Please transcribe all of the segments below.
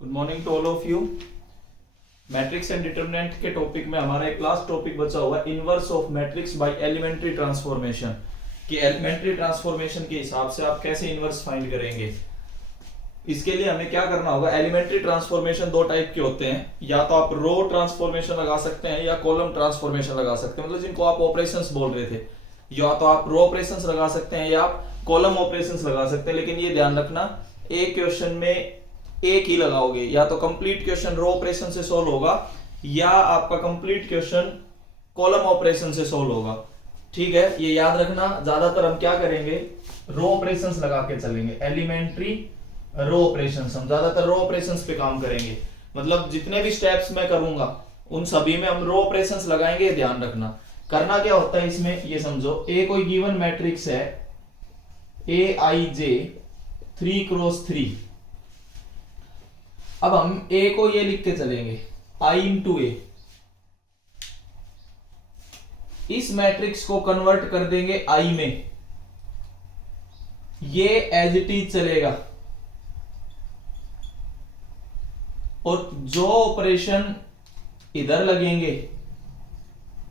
Good morning to all of you. Matrix and determinant के topic में हमारा एक लास्ट टॉपिक बचा हुआ है, inverse of matrix by elementary transformation. कि एलिमेंट्री ट्रांसफॉर्मेशन के हिसाब से आप कैसे इनवर्स फाइंड करेंगे। इसके लिए हमें क्या करना होगा, एलिमेंट्री ट्रांसफॉर्मेशन दो टाइप के होते हैं, या तो आप रो ट्रांसफॉर्मेशन लगा सकते हैं या कॉलम ट्रांसफॉर्मेशन लगा सकते हैं, मतलब जिनको आप ऑपरेशंस बोल रहे थे, या तो आप रो ऑपरेशंस लगा सकते हैं या आप कॉलम ऑपरेशंस लगा सकते हैं। लेकिन ये ध्यान रखना, एक क्वेश्चन में एक ही लगाओगे, या तो कंप्लीट क्वेश्चन रो ऑपरेशन से सोल्व होगा या आपका कंप्लीट क्वेश्चन कॉलम ऑपरेशन से सोल्व होगा। ठीक है, ये याद रखना। ज्यादातर हम क्या करेंगे, रो ऑपरेशंस लगा के चलेंगे, एलिमेंट्री रो ऑपरेशंस। हम ज्यादातर रो ऑपरेशंस पे काम करेंगे, मतलब जितने भी स्टेप्स मैं करूंगा उन सभी में हम रो ऑपरेशंस लगाएंगे। ध्यान रखना, करना क्या होता है इसमें, ये समझो, ए कोई गिवन मैट्रिक्स है, ए आई जे 3x3। अब हम ए को ये लिख के चलेंगे, आई इंटू ए। इस मैट्रिक्स को कन्वर्ट कर देंगे आई में, ये एज इट इज चलेगा, और जो ऑपरेशन इधर लगेंगे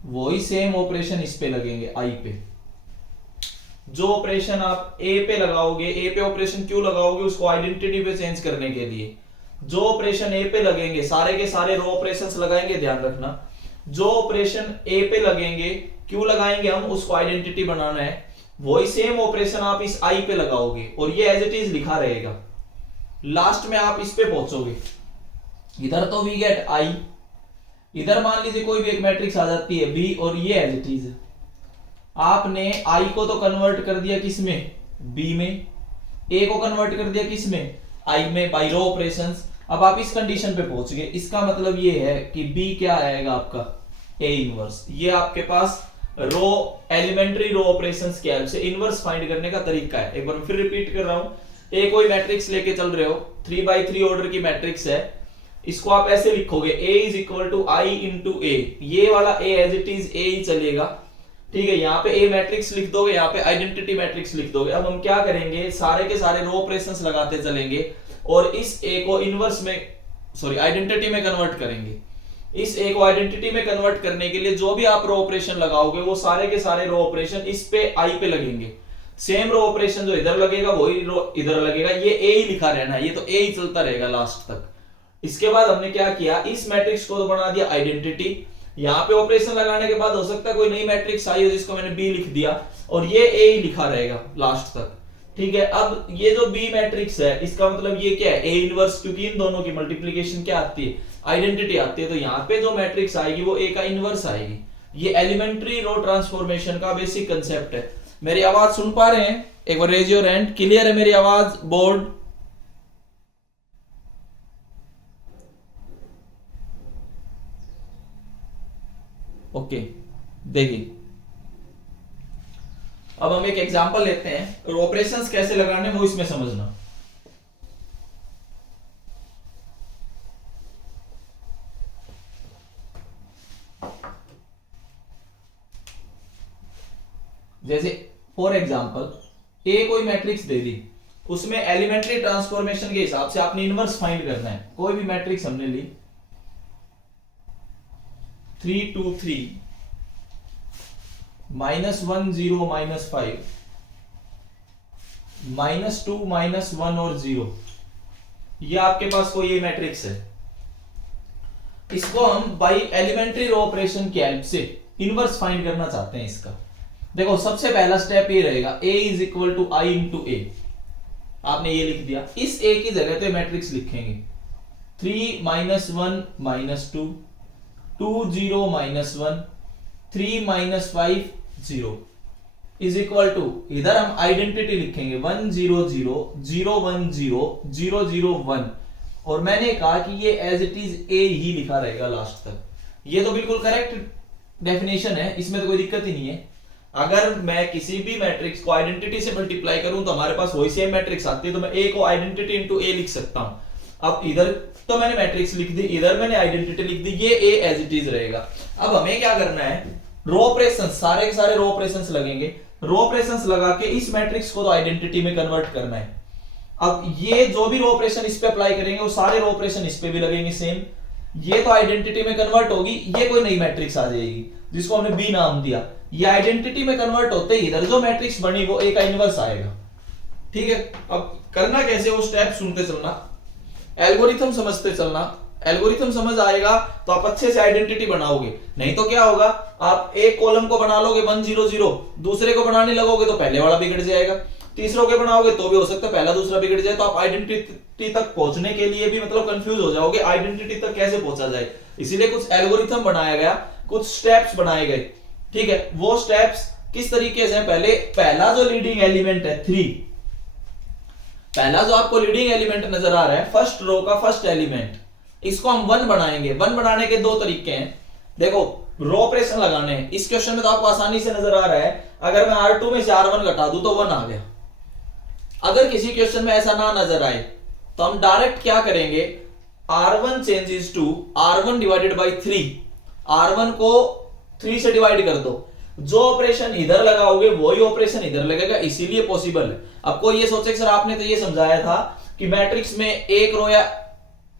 वही सेम ऑपरेशन इस पे लगेंगे, आई पे। जो ऑपरेशन आप ए पे लगाओगे, ए पे ऑपरेशन क्यों लगाओगे, उसको आइडेंटिटी पे चेंज करने के लिए। जो ऑपरेशन ए पे लगेंगे, सारे के सारे रो ऑपरेशंस लगाएंगे। ध्यान रखना, जो ऑपरेशन ए पे लगेंगे, क्यों लगाएंगे हम, उसको आइडेंटिटी बनाना है, वही सेम ऑपरेशन आप इस आई पे लगाओगे और ये एज इट इज लिखा रहेगा। लास्ट में आप इस पे पहुंचोगे, इधर तो वी गेट आई, इधर मान लीजिए कोई भी एक मैट्रिक्स आ जाती है बी, और ये एज इट इज। आपने आई को तो कन्वर्ट कर दिया किस में, बी में, ए को कन्वर्ट कर दिया किस में, आई में, बाय रो ऑपरेशंस। अब आप इस कंडीशन पे पहुंच गए, इसका मतलब ये है कि बी क्या आएगा आपका, ए इनवर्स। ये आपके पास रो एलिमेंट्री रो ऑपरेशंस की हेल्प से इनवर्स फाइंड करने का तरीका है। एक बार फिर रिपीट कर रहा हूं, ए कोई मैट्रिक्स लेके चल रहे हो, 3x3 ऑर्डर की मैट्रिक्स है, इसको आप ऐसे लिखोगे, a is equal to I into A. ये वाला a as it is a ही चलेगा। ठीक है, यहाँ पे a मैट्रिक्स लिख दोगे, यहाँ पे आइडेंटिटी मैट्रिक्स लिख दोगे। अब हम क्या करेंगे, सारे के सारे रो ऑपरेशंस लगाते चलेंगे और इस a को इनवर्स में, सॉरी, आइडेंटिटी में कन्वर्ट करेंगे। इस a को आइडेंटिटी में कन्वर्ट करने के लिए जो भी आप रो ऑपरेशन लगाओगे, वो सारे के सारे रो ऑपरेशन इस पे i पे लगेंगे। सेम रो ऑपरेशन जो इधर लगेगा वही रो इधर लगेगा। ये a ही लिखा रहना, ये तो a ही चलता रहेगा लास्ट तक। इसके बाद हमने क्या किया, इस मैट्रिक्स को तो बना दिया आइडेंटिटी। यहाँ पे ऑपरेशन लगाने के बाद हो सकता है कोई नई मैट्रिक्स आई हो जिसको मैंने बी लिख दिया, और ये ए ही लिखा रहेगा लास्ट तक। ठीक है, अब ये जो बी मैट्रिक्स है, इसका मतलब ये क्या है, ए इनवर्स, क्योंकि इन दोनों की मल्टीप्लीकेशन क्या आती है, आइडेंटिटी आती है। तो यहाँ पे जो मैट्रिक्स आएगी वो ए का इनवर्स आएगी। ये एलिमेंट्री रो ट्रांसफॉर्मेशन का बेसिक कंसेप्ट है। मेरी आवाज सुन पा रहे हैं, एक बार रेज योर हैंड। क्लियर है मेरी आवाज, बोर्ड? ओके, देखिए अब हम एक एग्जांपल लेते हैं, और ऑपरेशंस कैसे लगाने वो इसमें समझना। जैसे फॉर एग्जांपल ए कोई मैट्रिक्स दे दी, उसमें एलिमेंट्री ट्रांसफॉर्मेशन के हिसाब से आपने इनवर्स फाइंड करना है। कोई भी मैट्रिक्स हमने ली, 3 2 3 -1 0 -5 -2 -1 और 0, ये आपके पास कोई ये मैट्रिक्स है। इसको हम बाई एलिमेंट्री रो ऑपरेशन की हेल्प से इनवर्स फाइंड करना चाहते हैं इसका। देखो, सबसे पहला स्टेप ये रहेगा, a is equal to I into A. आपने ये लिख दिया, इस a की जगह पे मैट्रिक्स लिखेंगे 3 -1 -2 2 0 -1 3 -5 0 इज इक्वल टू, इधर हम आइडेंटिटी लिखेंगे 1 0 0 0 1 0 0 0 1, और मैंने कहा कि ये एज इट इज a ही लिखा रहेगा लास्ट तक। ये तो बिल्कुल करेक्ट डेफिनेशन है, इसमें तो कोई दिक्कत ही नहीं है। अगर मैं किसी भी मैट्रिक्स को आइडेंटिटी से मल्टीप्लाई करूं तो हमारे पास वही सेम मैट्रिक्स आती है, तो मैं a को आइडेंटिटी इंटू a लिख सकता हूं। अब इधर तो मैंने मैट्रिक्स लिख दी, इधर मैंने आइडेंटिटी लिख दी, ये a एज इट इज रहेगा। अब हमें क्या करना है, रो ऑपरेशंस, सारे के सारे रो ऑपरेशंस लगेंगे। रो ऑपरेशंस लगा के इस मैट्रिक्स को तो आइडेंटिटी में कन्वर्ट करना है। अब ये जो भी रो ऑपरेशन इस पे अप्लाई करेंगे वो सारे रो ऑपरेशन इस पे भी लगेंगे सेम। ये तो आइडेंटिटी में कन्वर्ट होगी, ये कोई नई मैट्रिक्स आ जाएगी जिसको हमने बी नाम दिया। ये आइडेंटिटी में कन्वर्ट होते ही इधर जो मैट्रिक्स बनी वो ए का इनवर्स आएगा। ठीक है, अब करना कैसे, वो स्टेप सुनते चलना, एल्गोरिथम समझते चलना। एल्गोरिथम समझ आएगा तो आप अच्छे से आइडेंटिटी बनाओगे, नहीं तो क्या होगा, आप एक कॉलम को बना लोगे 1 0 0, दूसरे को बनाने लगोगे तो पहले वाला बिगड़ जाएगा, तीसरों के बनाओगे तो भी हो सकता है पहला दूसरा बिगड़ जाए। तो आप आइडेंटिटी तक पहुंचने के लिए भी मतलब कंफ्यूज हो जाओगे, आइडेंटिटी तक कैसे पहुंचा जाए। इसीलिए कुछ एल्गोरिथम बनाया गया, कुछ स्टेप्स बनाए गए। ठीक है, वो स्टेप्स किस तरीके से, पहले पहला जो लीडिंग एलिमेंट है 3, पहला जो आपको लीडिंग एलिमेंट नजर आ रहा है फर्स्ट रो का फर्स्ट एलिमेंट, इसको हम 1 बनाएंगे। 1 बनाने के 2 तरीके हैं, देखो रो ऑपरेशन लगाने हैं। इस क्वेश्चन में तो आपको आसानी से नजर आ रहा है, अगर मैं R2 में से R1 घटा दूं तो 1 आ गया। अगर किसी क्वेश्चन में ऐसा ना नजर आए तो हम डायरेक्ट क्या करेंगे, R1 changes to R1 divided by 3, R1 को 3 से डिवाइड कर दो, जो ऑपरेशन इधर लगाओगे वही ऑपरेशन इधर लगेगा, इसीलिए पॉसिबल है। अब कोई ये सोचे सर आपने तो ये समझाया था कि मैट्रिक्स में एक रो या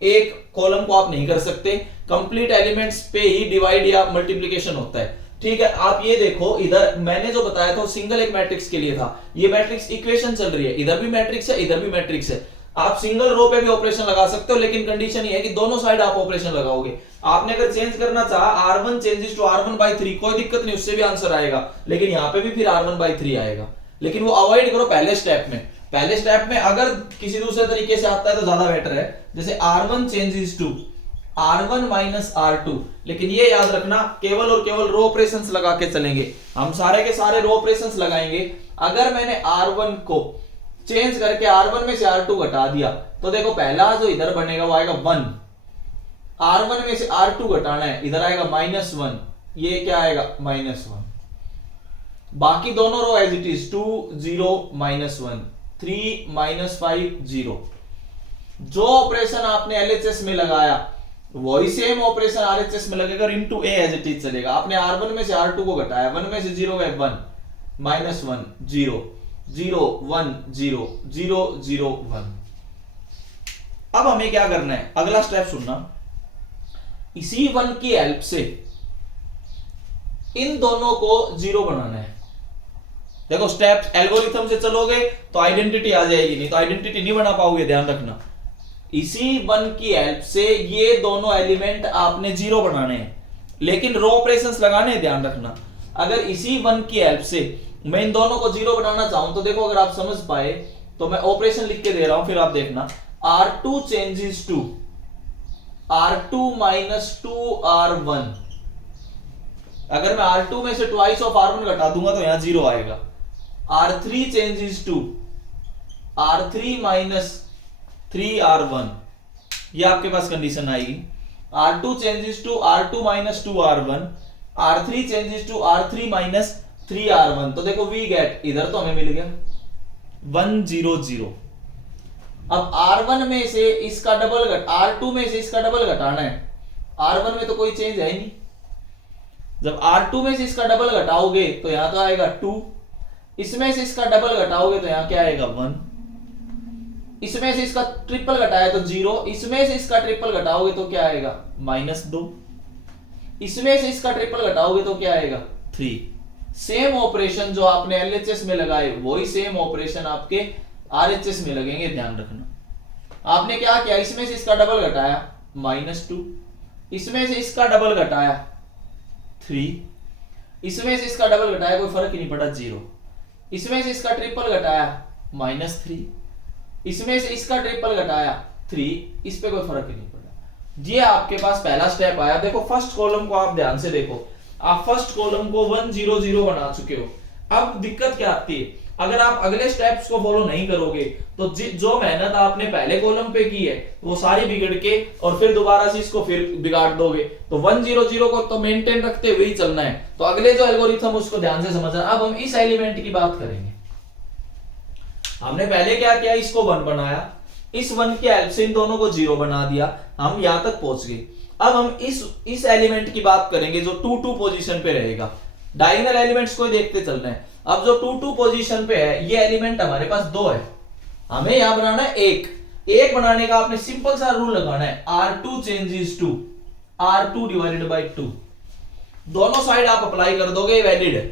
एक कॉलम को आप नहीं कर सकते, कंप्लीट एलिमेंट्स पे ही डिवाइड या मल्टीप्लिकेशन होता है। ठीक है, आप ये देखो, इधर मैंने जो बताया था सिंगल एक मैट्रिक्स के लिए था, ये मैट्रिक्स इक्वेशन चल रही है, इधर भी मैट्रिक्स है इधर भी मैट्रिक्स है। आप सिंगल रो पे भी ऑपरेशन लगा सकते हो, लेकिन कंडीशन ये है कि दोनों साइड आप ऑपरेशन लगाओगे। आपने अगर चेंज करना चाहा R1 changes to R1 by 3, कोई दिक्कत नहीं, उससे भी आंसर आएगा, लेकिन यहाँ पे भी फिर R1 बाई 3 आएगा। लेकिन वो अवॉइड करो पहले स्टेप में। पहले स्टेप में अगर किसी दूसरे तरीके से आता है तो ज्यादा बेटर है, जैसे R1 changes to R1 minus R2, लेकिन ये याद रखना केवल और केवल रो ऑपरेशंस लगा के चलेंगे, हम सारे के सारे रो ऑपरेशंस लगाएंगे। अगर मैंने R1 को चेंज करके R1 में से R2 घटा दिया तो देखो पहला जो इधर बनेगा वो आएगा 1, R1 में से R2 घटाना है, इधर आएगा -1, ये क्या आएगा -1। बाकी दोनों रो एज इट इज 2 0 -1 3 -5 0। जो ऑपरेशन आपने एलएचएस में लगाया वही सेम ऑपरेशन आरएचएस में लगेगा, into A as it is चलेगा। आपने R1 में से R2 को घटाया, 1 में से 0 गए 1 -1 0 0 1 0 0 0 1। अब हमें क्या करना है, अगला स्टेप सुनना, इसी 1 की हेल्प से इन दोनों को 0 बनाना है। देखो स्टेप एल्गोरिथम से चलोगे तो आइडेंटिटी आ जाएगी, नहीं तो आइडेंटिटी नहीं बना पाओगे, ध्यान रखना। इसी 1 की हेल्प से ये दोनों एलिमेंट आपने 0 बनाने हैं, लेकिन रो ऑपरेशंस लगाने हैं, ध्यान रखना। अगर इसी 1 की हेल्प से मैं इन दोनों को 0 बनाना चाहूं तो देखो, अगर आप समझ पाए तो मैं ऑपरेशन लिख के दे रहा हूं, फिर आप देखना। R2 changes to R2 minus 2R1, अगर मैं R2 में से ट्वाइस ऑफ R1 घटा दूंगा तो यहां 0 आएगा। R3 changes to R3 minus 3R1, ये आपके पास कंडीशन आएगी। R2 changes to R2 minus 2R1, R3 changes to R3 minus 3R1, तो देखो वी गेट, इधर तो हमें मिल गया 1 0 0। अब R1 में से इसका डबल R2 में से इसका डबल घटाना है, R1 में तो कोई चेंज है ही नहीं। जब R2 में से इसका डबल घटाओगे तो यहां तो आएगा 2, इसमें से इसका डबल घटाओगे तो यहां क्या आएगा 1, इसमें से इसका ट्रिपल घटाया तो 0, इसमें से इसका ट्रिपल घटाओगे तो क्या आएगा -2, इसमें से इसका ट्रिपल घटाओगे तो क्या आएगा 3। सेम ऑपरेशन जो आपने एलएचएस में लगाए वही सेम ऑपरेशन आपके आरएचएस में लगेंगे, ध्यान रखना। आपने क्या किया, इसमें से इसका डबल घटाया -2, इसमें से इसका डबल घटाया 3, इसमें से इसका डबल घटाया कोई फर्क ही नहीं पड़ा 0, इसमें से इसका ट्रिपल घटाया -3, इसमें से इसका ट्रिपल घटाया 3, इस पे कोई फर्क ही नहीं पड़ा। ये आपके पास पहला स्टेप आया। देखो फर्स्ट कॉलम को आप ध्यान से देखो, आप फर्स्ट कॉलम को 1 0 0 बना चुके हो। अब दिक्कत क्या आती है, अगर आप अगले स्टेप्स को फॉलो नहीं करोगे तो जो मेहनत आपने पहले कॉलम पे की है वो सारी बिगड़ के और फिर दोबारा से इसको फिर बिगाड़ दोगे। तो 1 0 0 को तो मेंटेन रखते हुए ही चलना है। तो अगले जो एल्गोरिथम उसको ध्यान से समझना। अब हम इस एलिमेंट की बात करेंगे। हमने पहले क्या किया, इसको 1 बनाया, इस 1 की हेल्प से इन दोनों को 0 बना दिया, हम यहां तक पहुंच गए। अब हम इस एलिमेंट की बात करेंगे जो 2 2 पोजीशन पे रहेगा। डायगोनल एलिमेंट्स को देखते चलना है। अब जो 2 2 पोजीशन पे है, ये एलिमेंट हमारे पास 2 है, हमें यहां बनाना है एक बनाने का आपने सिंपल सा रूल लगाना है, R2 changes to R2 divided by 2। दोनों साइड आप अप्लाई कर दोगे, वैलिड है।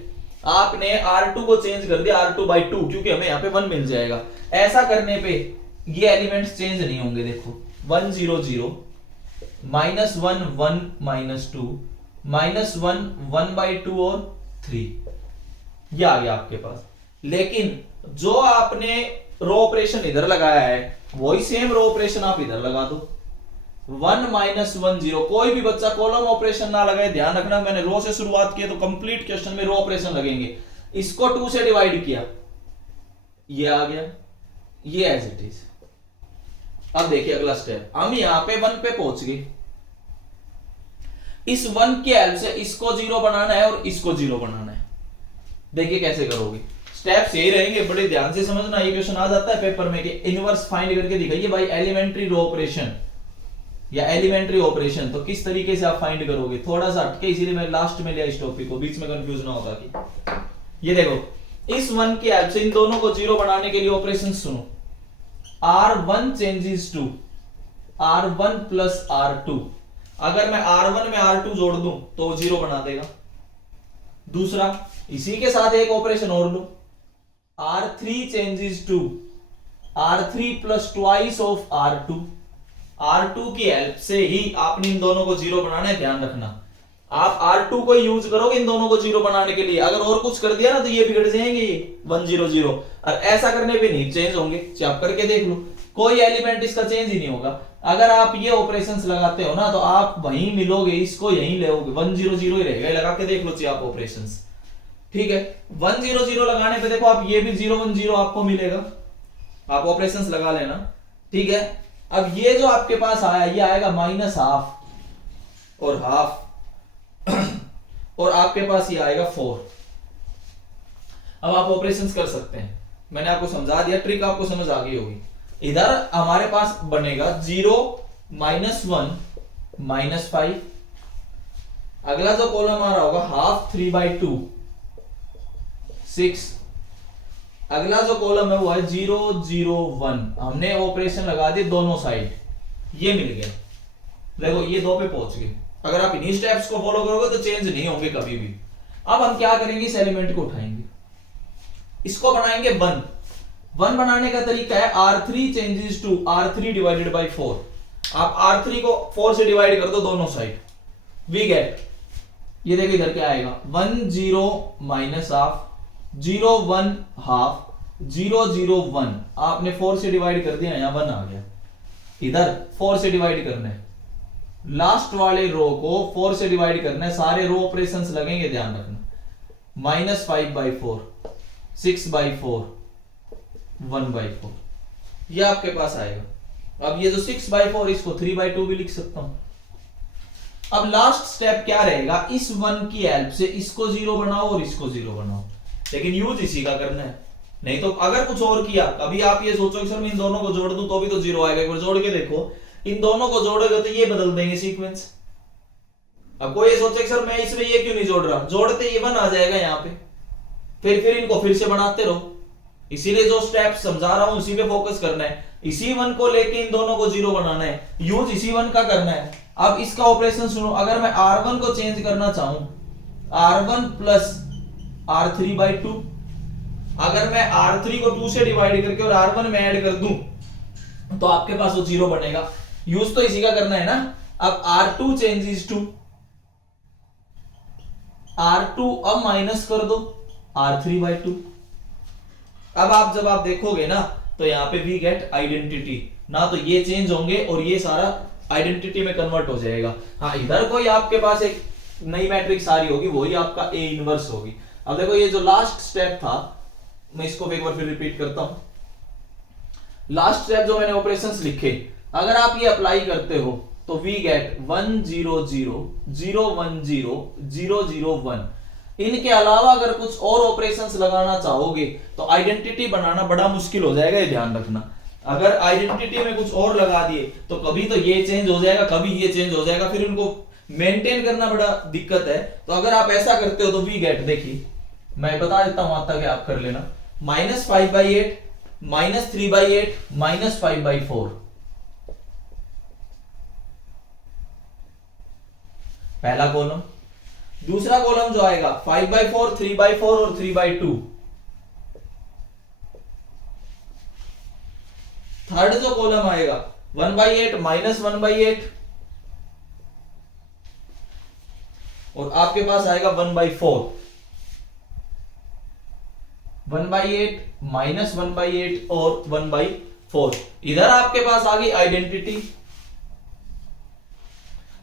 आपने R2 को चेंज कर दिया R2 बाई 2, क्योंकि हमें यहां पे 1 मिल जाएगा। ऐसा करने पे ये एलिमेंट्स चेंज नहीं होंगे। देखो 1 0 0 -1 1 -2 -1 1 बाई 2 और 3, ये आ गया आपके पास। लेकिन जो आपने रो ऑपरेशन इधर लगाया है वही सेम रो ऑपरेशन आप इधर लगा दो। 1 -1 0, कोई भी बच्चा कॉलम ऑपरेशन ना लगाए, ध्यान रखना मैंने रो से शुरुआत की है तो कंप्लीट क्वेश्चन में रो ऑपरेशन लगेंगे। इसको 2 से डिवाइड किया, ये आ गया, ये एज इट इज। अब देखिए अगला स्टेप, हम यहां पे 1 पे पहुंच गए। इस 1 की हेल्प से इसको 0 बनाना है और इसको 0 बनाना है। देखिए कैसे करोगे, स्टेप्स यही रहेंगे, बड़े ध्यान से समझना। ये क्वेश्चन आ जाता है पेपर में कि इनवर्स फाइंड करके दिखाइए भाई एलिमेंट्री रो ऑपरेशन या एलिमेंट्री ऑपरेशन, तो किस तरीके से आप फाइंड करोगे। थोड़ा सा हटके, इसीलिए मैं लास्ट में लिया इस टॉपिक को, बीच में कंफ्यूज ना होता कि ये देखो इस 1 की हेल्प से इन दोनों को 0 बनाने के लिए ऑपरेशन सुनो। R1 changes to R1 plus R2, अगर मैं R1 में R2 जोड़ दूं तो 0 बना देगा। दूसरा, इसी के साथ एक ऑपरेशन और लो, R3 changes to R3 plus twice of R2। R2 की हेल्प से ही आपने इन दोनों को 0 बनाना है, ध्यान रखना। आप R2 को यूज करोगे इन दोनों को 0 बनाने के लिए, अगर और कुछ कर दिया ना तो ये बिगड़ जाएंगे, 1 0 0। और ऐसा करने पे नहीं चेंज होंगे, आप करके देख लो, कोई एलिमेंट इसका चेंज ही नहीं होगा। अगर आप ये ऑपरेशंस लगाते हो ना तो आप वहीं मिलोगे, इसको यहीं लेोगे, 1 0 0 ही रहेगा। लगा के देख लो चाहिए आप ऑपरेशंस, ठीक है। 1 0 0 लगाने पे देखो आप ये भी 0 1 0 आपको मिलेगा, आप ऑपरेशंस लगा लेना, ठीक है। अब ये जो आपके पास आया ये आएगा -1/2 और 1/2 और आपके पास ये आएगा 4। अब आप ऑपरेशंस कर सकते हैं, मैंने आपको समझा दिया, ट्रिक आपको समझ आ गई होगी। इधर हमारे पास बनेगा 0 -1 -5, अगला जो कॉलम आ रहा होगा 1/2 3/2 6, अगला जो कॉलम है वो है 0 0 1। हमने ऑपरेशन लगा दिए दोनों साइड, ये मिल गया। देखो ये 2 पे पहुंच गए। अगर आप इन्हीं स्टेप्स को फॉलो करोगे तो चेंज नहीं होंगे कभी भी। अब हम क्या करेंगे, इस एलिमेंट को उठाएंगे, इसको बनाएंगे 1। 1 बनाने का तरीका है R3 changes to R3 divided by 4। आप R3 को 4 से डिवाइड कर दो दोनों साइड, वी गेट, ये देखो इधर क्या आएगा 1 0 -1/2 0 1 1/2 0 0 1। आपने 4 से डिवाइड कर दिया, यहां 1 आ गया। इधर 4 से डिवाइड करना है, लास्ट वाले रो को 4 से डिवाइड करना है, सारे रो ऑपरेशंस लगेंगे, ध्यान रखना। -5/4 6/4 1/4, ये आपके पास आएगा। अब ये जो 6/4 इसको 3/2 भी लिख सकता हूं। अब लास्ट स्टेप क्या रहेगा, इस 1 की हेल्प से इसको 0 बनाओ और इसको 0 बनाओ, लेकिन यूज इसी का करना है। नहीं तो अगर कुछ और किया, कभी आप ये सोचो कि सर मैं इन दोनों को जोड़ दूं तो भी तो 0 आएगा, एक बार जोड़ के देखो, इन दोनों को जोड़ोगे तो ये बदल देंगे सीक्वेंस। अब कोई ये सोचे कि सर मैं इसमें ये क्यों नहीं जोड़ रहा, जोड़ते ये 1 आ जाएगा यहाँ पे, फिर इनको फिर से बनाते रहो। इसीलिए जो स्टेप समझा रहा हूं उसी पे फोकस करना है, इसी 1 को लेके इन दोनों को 0 बनाना है, यूज इसी 1 का करना है। अब इसका ऑपरेशन सुनो, अगर मैं R1 को चेंज करना चाहूं, R1 प्लस R3/2, अगर मैं R3 को 2 से डिवाइड करके और R1 में ऐड कर दूं तो आपके पास वो 0 बनेगा, यूज तो इसी का करना है ना। अब R2 चेंजेस टू R2, अब माइनस कर दो R3/2। अब आप जब आप देखोगे ना तो यहां पे वी गेट आइडेंटिटी, ना तो ये चेंज होंगे और ये सारा आइडेंटिटी में कन्वर्ट हो जाएगा। हाँ, इधर कोई आपके पास एक नई मैट्रिक्स आ रही होगी, वही आपका A इनवर्स होगी। अब देखो ये जो लास्ट स्टेप था, मैं इसको एक बार फिर रिपीट करता हूं। लास्ट स्टेप जो मैंने ऑपरेशंस लिखे, अगर आप ये अप्लाई करते हो तो वी गेट 1 0 0 0 1 0 0 0 1। इनके अलावा अगर कुछ और ऑपरेशंस लगाना चाहोगे तो आइडेंटिटी बनाना बड़ा मुश्किल हो जाएगा, ये ध्यान रखना। अगर आइडेंटिटी में कुछ और लगा दिए तो कभी तो ये चेंज हो जाएगा, कभी ये चेंज हो जाएगा, फिर उनको मेंटेन करना बड़ा दिक्कत है। तो अगर आप ऐसा करते हो तो वी गेट, देखिए मैं बता देता हूं, आता कि आप कर लेना, -5/8 -3/8 -5/4। पहला कॉलम। दूसरा कॉलम जो आएगा 5/4, 3/4 और 3/2। थर्ड जो कॉलम आएगा 1/8 -1/8 और आपके पास आएगा 1/4। 1/8 -1/8 और 1/4। इधर आपके पास आ गई आइडेंटिटी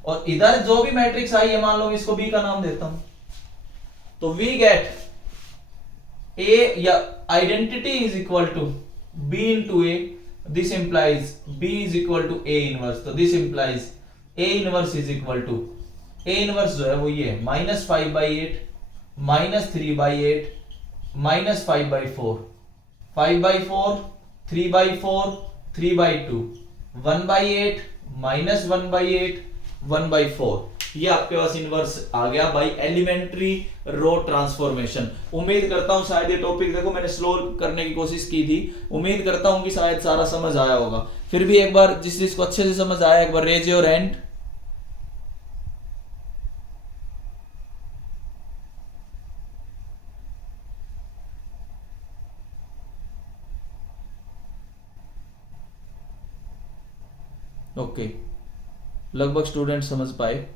और इधर जो भी मैट्रिक्स आई है मान लो इसको बी का नाम देता हूं, तो वी गेट ए या identity is equal to B into A. This implies B is equal to A inverse, तो this implies A inverse is equal to A inverse जो है वो ये -5/8 -3/8 -5/4 5/4 3/4 3/2 1/8 -1/8 1/4। ये आपके पास इनवर्स आ गया बाय एलिमेंट्री रो ट्रांसफॉर्मेशन। उम्मीद करता हूं शायद ये टॉपिक देखो मैंने स्लो करने की कोशिश की थी, उम्मीद करता हूं कि शायद सारा समझ आया होगा। फिर भी एक बार जिस चीज को अच्छे से समझ आया एक बार रेज योर हैंड। ओके, लगभग स्टूडेंट समझ पाए।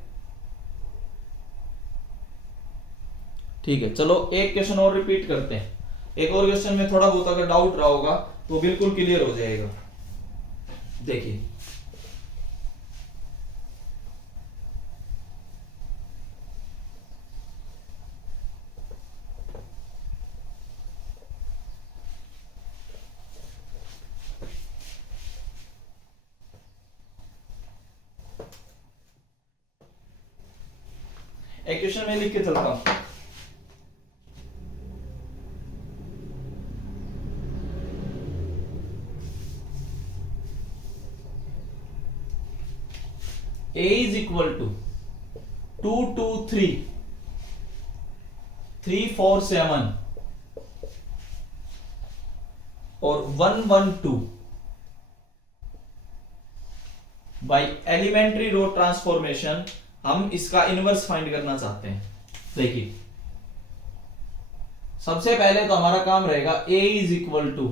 ठीक है, चलो एक क्वेश्चन और रिपीट करते हैं। एक और क्वेश्चन में थोड़ा बहुत अगर डाउट रहा होगा तो बिल्कुल क्लियर हो जाएगा। देखिए एक क्वेश्चन में लिख के चलता हूं। A is equal to 2 2 3 3 4 7 और 1 1 2 बाय एलिमेंट्री रो ट्रांसफॉर्मेशन हम इसका इनवर्स फाइंड करना चाहते हैं। देखिए सबसे पहले तो हमारा काम रहेगा A is equal to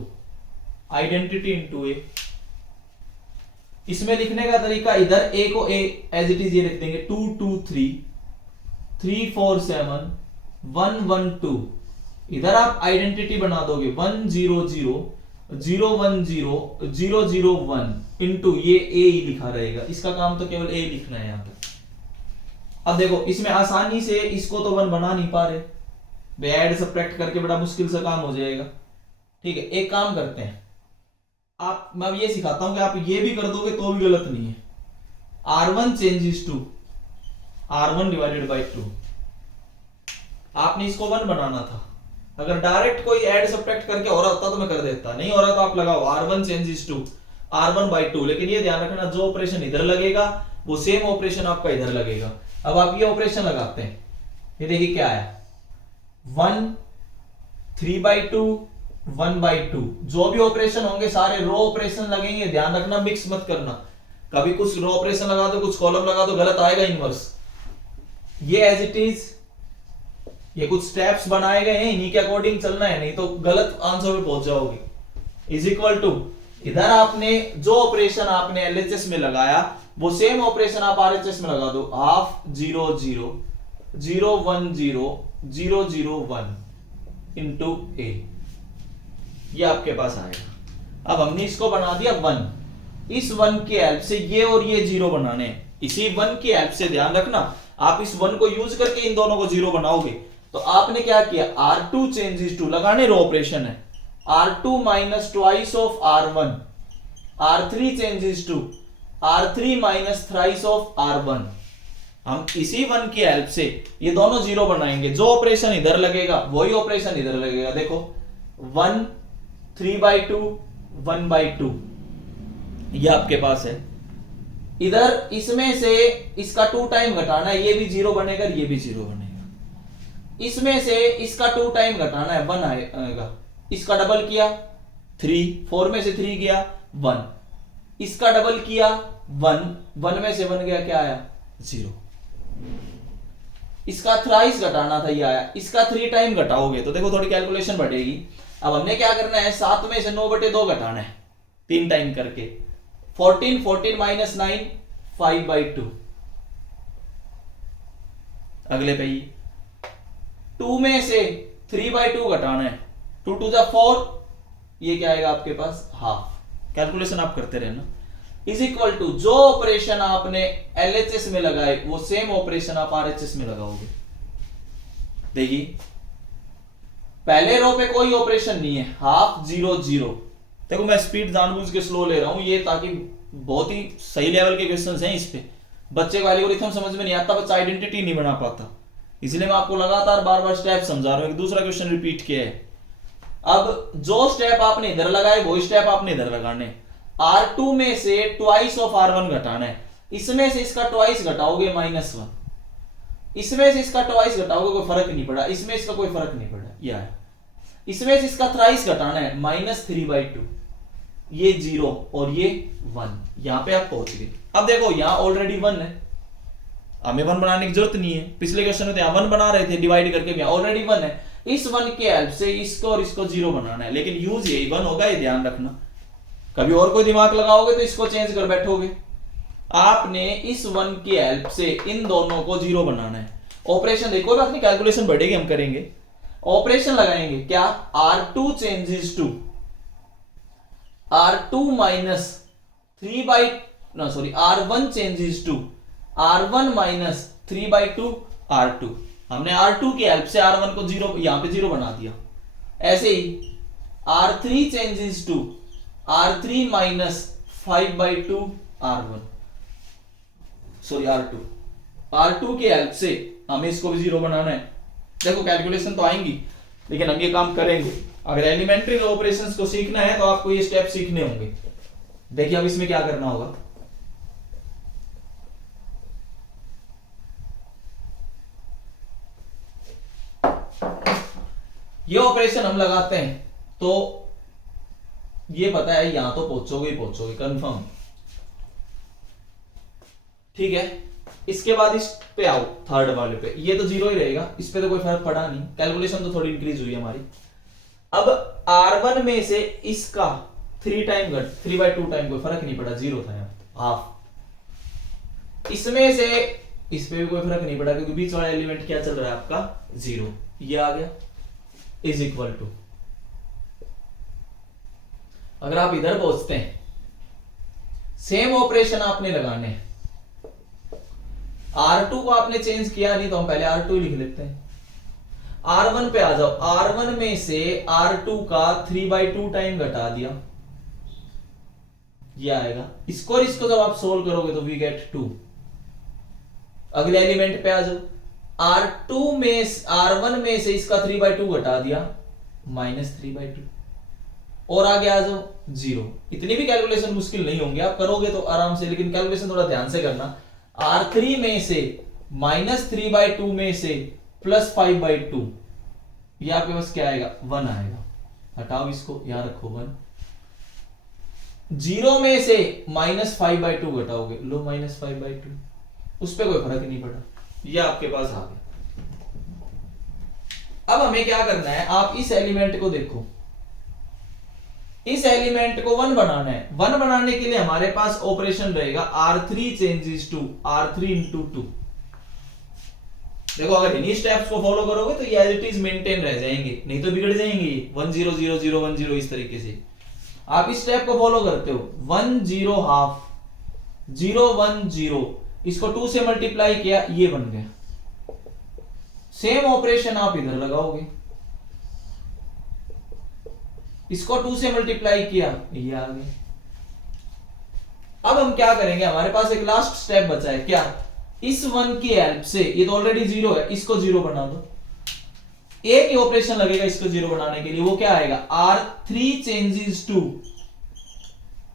identity into A. इसमें लिखने का तरीका इधर A को A एज इट इज ये लिख देंगे 2 2 3 3 4 7 1 1 2। इधर आप आइडेंटिटी बना दोगे 1 0 0 0 1 0 0 0 1 इंटू ये A ही लिखा रहेगा। इसका काम तो केवल A लिखना है यहां पर। अब देखो इसमें आसानी से इसको तो 1 बना नहीं पा रहे, ऐड सब्ट्रैक्ट करके बड़ा मुश्किल से काम हो जाएगा। ठीक है, एक काम करते हैं, आप मैं ये सिखाता हूं कि आप ये भी कर दोगे तो भी गलत नहीं है। R1 changes to R1 divided by 2। आपने इसको 1 बनाना था। अगर डायरेक्ट कोई ऐड सब्ट्रैक्ट करके हो रहा होता तो मैं कर देता, नहीं हो रहा तो आप लगाओ R1 changes to R1 by 2। लेकिन ये ध्यान रखना जो ऑपरेशन इधर लगेगा वो सेम ऑपरेशन आपका इधर लगेगा। अब आप ये ऑपरेशन लगाते हैं, ये देखिए क्या है 1 3/2 1/2। जो भी ऑपरेशन होंगे सारे रो ऑपरेशन लगेंगे, ध्यान रखना मिक्स मत करना। कभी कुछ रो ऑपरेशन लगा दो कुछ कॉलम लगा दो, गलत आएगा इनवर्स। ये एज इट इज, ये कुछ स्टेप्स बनाए गए हैं, इन्हीं के अकॉर्डिंग चलना है, नहीं तो गलत आंसर पे पहुंच जाओगे। इज इक्वल टू इधर आपने जो ऑपरेशन आपने एलएचएस में लगाया वो सेम ऑपरेशन आप आरएचएस में लगा दो। हाफ 0 0 0 1 0 0 0 1 इंटू ए, ये आपके पास आएगा। अब हमने इसको बना दिया 1। इस 1 की हेल्प से ये और ये 0 बनाने हैं। इसी 1 की हेल्प से ध्यान रखना आप इस 1 को यूज करके इन दोनों को 0 बनाओगे। तो आपने क्या किया R2 चेंजेस टू लगाने रो ऑपरेशन है R2 minus twice of R1। R3 changes to R3 minus thrice of R1। हम इसी 1 की हेल्प से ये दोनों 0 बनाएंगे। जो ऑपरेशन इधर लगेगा वही ऑपरेशन इधर लगेगा। देखो 1 3/2 1/2 ये आपके पास है। इधर इसमें से इसका 2 टाइम घटाना है, ये भी 0 बनेगा ये भी 0 बनेगा। इसमें से इसका 2 टाइम घटाना है 1 आएगा, इसका डबल किया 3, 4 में से 3 गया 1, इसका डबल किया 1, 1 में से 1 गया, क्या आया 0। इसका थ्राइस घटाना था, ये आया। इसका 3 टाइम घटाओगे तो देखो थोड़ी कैलकुलेशन बढ़ेगी। अब हमने क्या करना है, 7 में से 9/2 घटाना है 3 टाइम करके। 14, 14 माइनस 9, 5/2। अगले पे 2 में से 3/2 घटाना है, 2 2 जा 4, ये क्या आएगा आपके पास हाफ। कैलकुलेशन आप करते रहना। इज इक्वल टू जो ऑपरेशन आपने एलएचएस में लगाए वो सेम ऑपरेशन आप आरएचएस में लगाओगे। देखिए पहले रो पे कोई ऑपरेशन नहीं है, हाफ 0 0। देखो मैं स्पीड जानबूझ के स्लो ले रहा हूं ये, ताकि बहुत ही सही लेवल के क्वेश्चंस हैं। इस पे बच्चे को एल्गोरिथम समझ में नहीं आता, बच्चा आइडेंटिटी नहीं बना पाता, इसलिए मैं आपको लगातार बार बार स्टेप समझा रहा हूं। दूसरा क्वेश्चन रिपीट किया है। अब जो स्टेप आपने इधर लगाए वो स्टेप आपने इधर लगाने। R2 में से ट्वाइस ऑफ R1 घटाना है, इसमें से इसका ट्वाइस घटाओगे -1, इसमें से इसका ट्वाइस घटाओगे कोई फर्क नहीं पड़ा, इसमें इसका कोई फर्क नहीं पड़ा, ये आया। इसमें से इसका थ्राइस घटाना है -3/2, ये 0 और ये 1, यहां पे आप पहुंच गए। अब देखो यहां ऑलरेडी 1 है, हमें 1 बनाने की जरूरत नहीं है। पिछले क्वेश्चन में तो यहां 1 बना रहे थे डिवाइड करके, यहां ऑलरेडी 1 है। इस 1 के हेल्प से इसको और इसको 0 बनाना है, लेकिन यूज यही 1 होगा, ये ध्यान रखना। कभी और कोई दिमाग लगाओगे तो इसको चेंज कर बैठोगे। आपने इस 1 की हेल्प से इन दोनों को 0 बनाना है। ऑपरेशन देखो बात नहीं, कैलकुलेशन बढ़ेगी, हम करेंगे ऑपरेशन लगाएंगे। क्या R2 changes to R2 minus 3 R1 changes to R1 minus 3/2 R2। हमने R2 की हेल्प से R1 को 0 यहां पे 0 बना दिया। ऐसे ही R3 changes to R3 minus 5/2 R1 R2। R2 की हेल्प से हमें इसको भी 0 बनाना है। देखो कैलकुलेशन तो आएंगी, लेकिन हम ये काम करेंगे। अगर एलिमेंट्री ऑपरेशंस को सीखना है तो आपको ये स्टेप सीखने होंगे। देखिए अब इसमें क्या करना होगा। ये ऑपरेशन हम लगाते हैं तो ये पता है यहां तो पहुंचोगे ही पहुंचोगे कंफर्म, ठीक है। इसके बाद इस पे आओ थर्ड वाले पे, ये तो 0 ही रहेगा, इस पे तो कोई फर्क पड़ा नहीं, कैलकुलेशन तो थोड़ी इंक्रीज हुई हमारी। अब R1 में से इसका 3 टाइम घट 3/2 टाइम कोई फर्क नहीं पड़ा, 0 था यहाँ हाफ। इसमें से इस पे भी कोई फर्क नहीं पड़ा क्योंकि बीच वाला एलिमेंट क्या चल रहा है आपका 0, ये आ गया इज इक्वल टू। अगर आप इधर पहुंचते हैं सेम ऑपरेशन आपने लगाने हैं। R2 को आपने चेंज किया नहीं तो हम पहले R2 ही लिख लेते हैं। R1 पे आ जाओ, R1 में से R2 का 3/2 टाइम घटा दिया, ये आएगा। इसको और इसको जब आप सोल्व करोगे तो वी गेट 2। अगले एलिमेंट पे आ जाओ, R1 में से इसका 3/2 घटा दिया -3/2, और आगे आ जाओ 0। इतनी भी कैलकुलेशन मुश्किल नहीं होंगे, आप करोगे तो आराम से, लेकिन कैलकुलेशन थोड़ा ध्यान से करना। R3 में से -3/2 में से +5/2, ये आपके पास क्या आएगा 1 आएगा। हटाओ इसको, यहां रखो 1। 0 में से -5/2 घटाओगे, लो -5/2, उस पर कोई फर्क नहीं पड़ा, ये आपके पास आ गया। अब हमें क्या करना है, आप इस एलिमेंट को देखो, इस एलिमेंट को 1 बनाना है। 1 बनाने के लिए हमारे पास ऑपरेशन रहेगा R3 changes to R3 into 2। देखो अगर इन्हीं स्टेप्स को फॉलो करोगे तो ये एज इट इज मेंटेन रह जाएंगे, नहीं तो बिगड़ जाएंगे 1 0 0 0 1 0 इस तरीके से। आप इस स्टेप को फॉलो करते हो 1 0 हाफ 0 1 0, इसको 2 से मल्टीप्लाई किया, ये बन गया। सेम ऑपरेशन आप इधर लगाओगे, इसको 2 से मल्टीप्लाई किया, ये आ गया। अब हम क्या करेंगे, हमारे पास एक लास्ट स्टेप बचा है। क्या, इस 1 की हेल्प से, ये तो ऑलरेडी 0 है, इसको 0 बना दो। एक ही ऑपरेशन लगेगा इसको 0 बनाने के लिए, वो क्या आएगा R3 changes to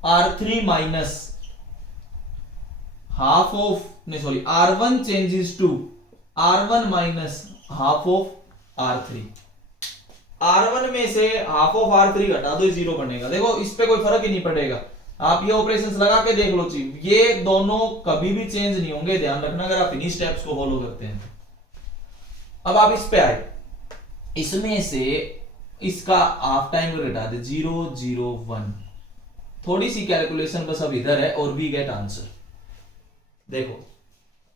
R3 minus half of R1 changes to R1 minus half of R3। R1 में से हाफ ऑफ R3 घटा दो, जीरो बनेगा। देखो इस पे कोई फर्क ही नहीं पड़ेगा, आप ये ऑपरेशंस लगा के देख लो चीज, ये दोनों कभी भी चेंज नहीं होंगे, ध्यान रखना अगर आप इन्हीं स्टेप्स को फॉलो करते हैं। अब आप इस पे आए, इसमें से इसका हाफ टाइम घटा दे, 0 0 1, थोड़ी सी कैलकुलेशन बस अब इधर है और वी गेट आंसर। देखो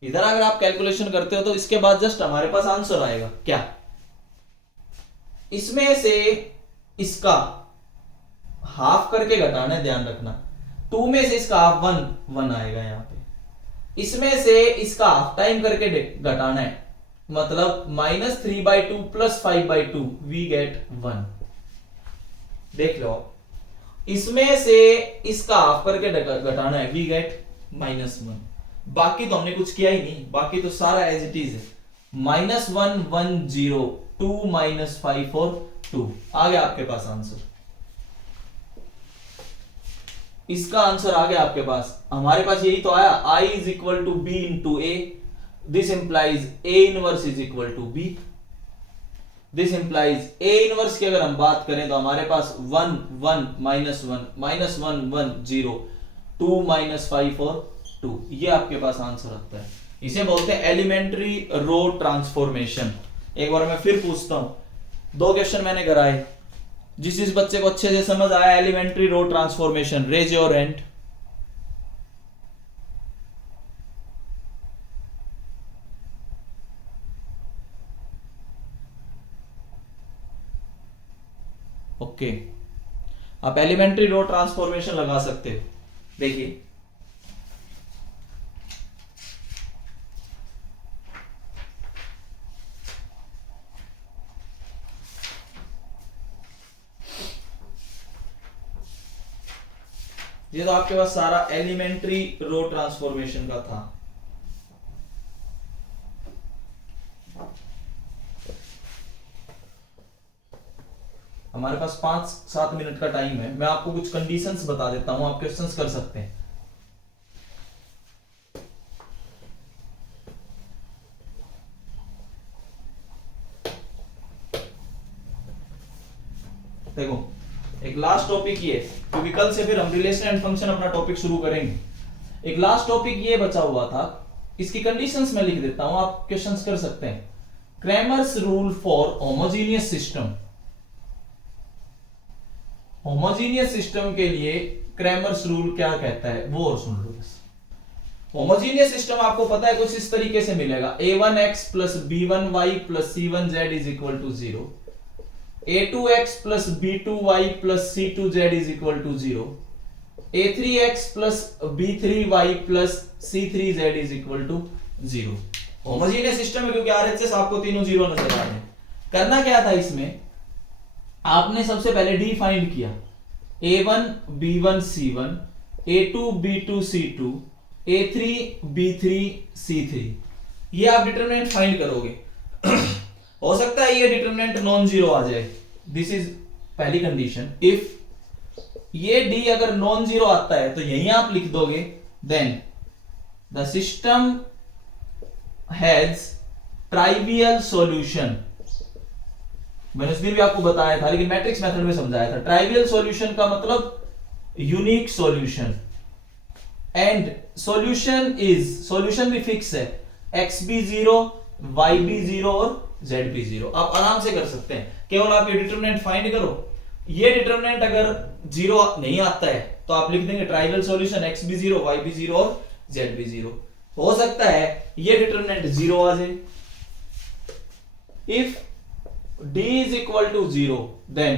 इधर अगर आप कैलकुलेशन करते हो तो इसके बाद जस्ट हमारे पास आंसर आएगा क्या, इसमें से इसका हाफ करके घटाना है, ध्यान रखना, 2 में से इसका हाफ 1 1 आएगा यहां पे, इसमें से इसका हाफ टाइम करके घटाना है, मतलब -3/2 + 5/2 वी गेट 1। देख लो इसमें से इसका हाफ करके घटाना है, वी गेट -1। बाकी तो हमने कुछ किया ही नहीं, बाकी तो सारा एज इट इज है, -1 1 0 2 -5 और 2 आ गया आपके पास आंसर। इसका आंसर आ गया आपके पास, हमारे पास यही तो आया, I = B × A, this implies A inverse = B, this implies A inverse की अगर हम बात करें तो हमारे पास 1 1 -1 -1 1 0 2 -5 और 2, ये आपके पास आंसर आता है। इसे बोलते हैं एलिमेंट्री रो ट्रांसफॉर्मेशन। एक बार मैं फिर पूछता हूं, 2 क्वेश्चन मैंने कराए, जिस बच्चे को अच्छे से समझ आया elementary row transformation, raise your hand. Okay, आप एलिमेंट्री रो ट्रांसफॉर्मेशन लगा सकते हो। देखिए ये तो आपके पास सारा एलिमेंट्री रो ट्रांसफॉर्मेशन का था। हमारे पास 5-7 मिनट का टाइम है, मैं आपको कुछ कंडीशंस बता देता हूं, आप क्वेश्चंस कर सकते हैं। देखो एक लास्ट टॉपिक ये, क्योंकि कल से फिर हम रिलेशन एंड फंक्शन अपना टॉपिक शुरू करेंगे। एक लास्ट टॉपिक ये बचा हुआ था, इसकी कंडीशंस मैं लिख देता हूं, आप क्वेश्चंस कर सकते हैं। Cramer's rule for homogeneous system, homogeneous system के लिए क्रैमर्स रूल क्या कहता है वो और सुन लो बस। होमोजीनियस सिस्टम आपको पता है कुछ इस तरीके से मिलेगा, a1x + b1y + c1z = 0, a2x + b2y + c2z = 0, a3x + b3y + c3z = 0। Homogeneous system है क्योंकि आरएचएस आपको तीनों जीरो नजर आ रहे हैं। करना क्या था इसमें, आपने सबसे पहले डी फाइंड किया, a1 b1 c1, a2 b2 c2, a3 b3 c3, ये आप डिटरमिनेंट फाइंड करोगे। हो सकता है ये डिटरमिनेंट नॉन जीरो आ जाए, दिस इज पहली कंडीशन। इफ ये डी अगर नॉन जीरो आता है तो यहीं आप लिख दोगे, then the system has trivial solution. मैंने उस दिन भी आपको बताया था, लेकिन मैट्रिक्स मेथड में समझाया था। ट्राइवियल सॉल्यूशन का मतलब unique solution, and solution is, solution भी फिक्स है, एक्स बी 0, वाई बी 0 और जेड बी 0। आप आराम से कर सकते हैं, केवल आप ये डिटरमिनेंट फाइंड करो। ये डिटरमिनेंट अगर जीरो नहीं आता है तो आप लिख देंगे trivial solution x be 0, y be 0 और जेड बी 0। हो सकता है ये डिटरमिनेंट जीरो आ जाए। If d is equal to 0, then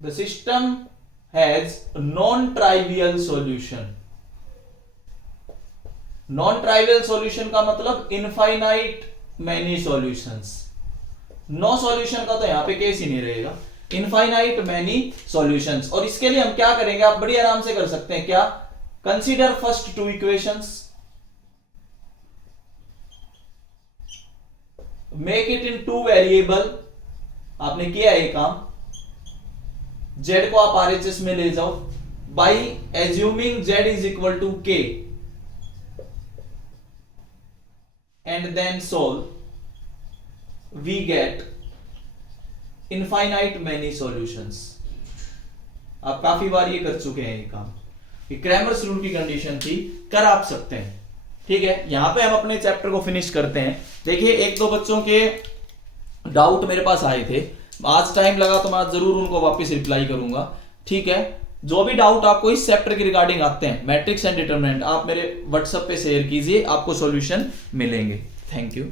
the system has non-trivial solution। non-trivial solution का मतलब infinite many solutions। no solution का तो यहां पे केस ही नहीं रहेगा, infinite many solutions। और इसके लिए हम क्या करेंगे, आप बड़ी आराम से कर सकते हैं। क्या, consider first two equations, make it in 2 variable. आपने किया ये काम, z को आप RHS में ले जाओ, by assuming z is equal to k, and then solve, we get infinite many solutions. आप काफी बार ये कर चुके हैं ये काम, ये क्रैमर्स रूल की कंडीशन थी, कर आप सकते हैं। ठीक है, यहां पे हम अपने चैप्टर को फिनिश करते हैं। देखिए एक दो बच्चों के डाउट मेरे पास आए थे, आज टाइम लगा तो मैं आज जरूर उनको वापस रिप्लाई करूंगा। ठीक है, जो भी डाउट आपको इस चैप्टर के रिगार्डिंग आते हैं, मैट्रिक्स एंड डिटरमिनेंट, आप मेरे व्हाट्सएप पे शेयर कीजिए, आपको सॉल्यूशन मिलेंगे। Thank you.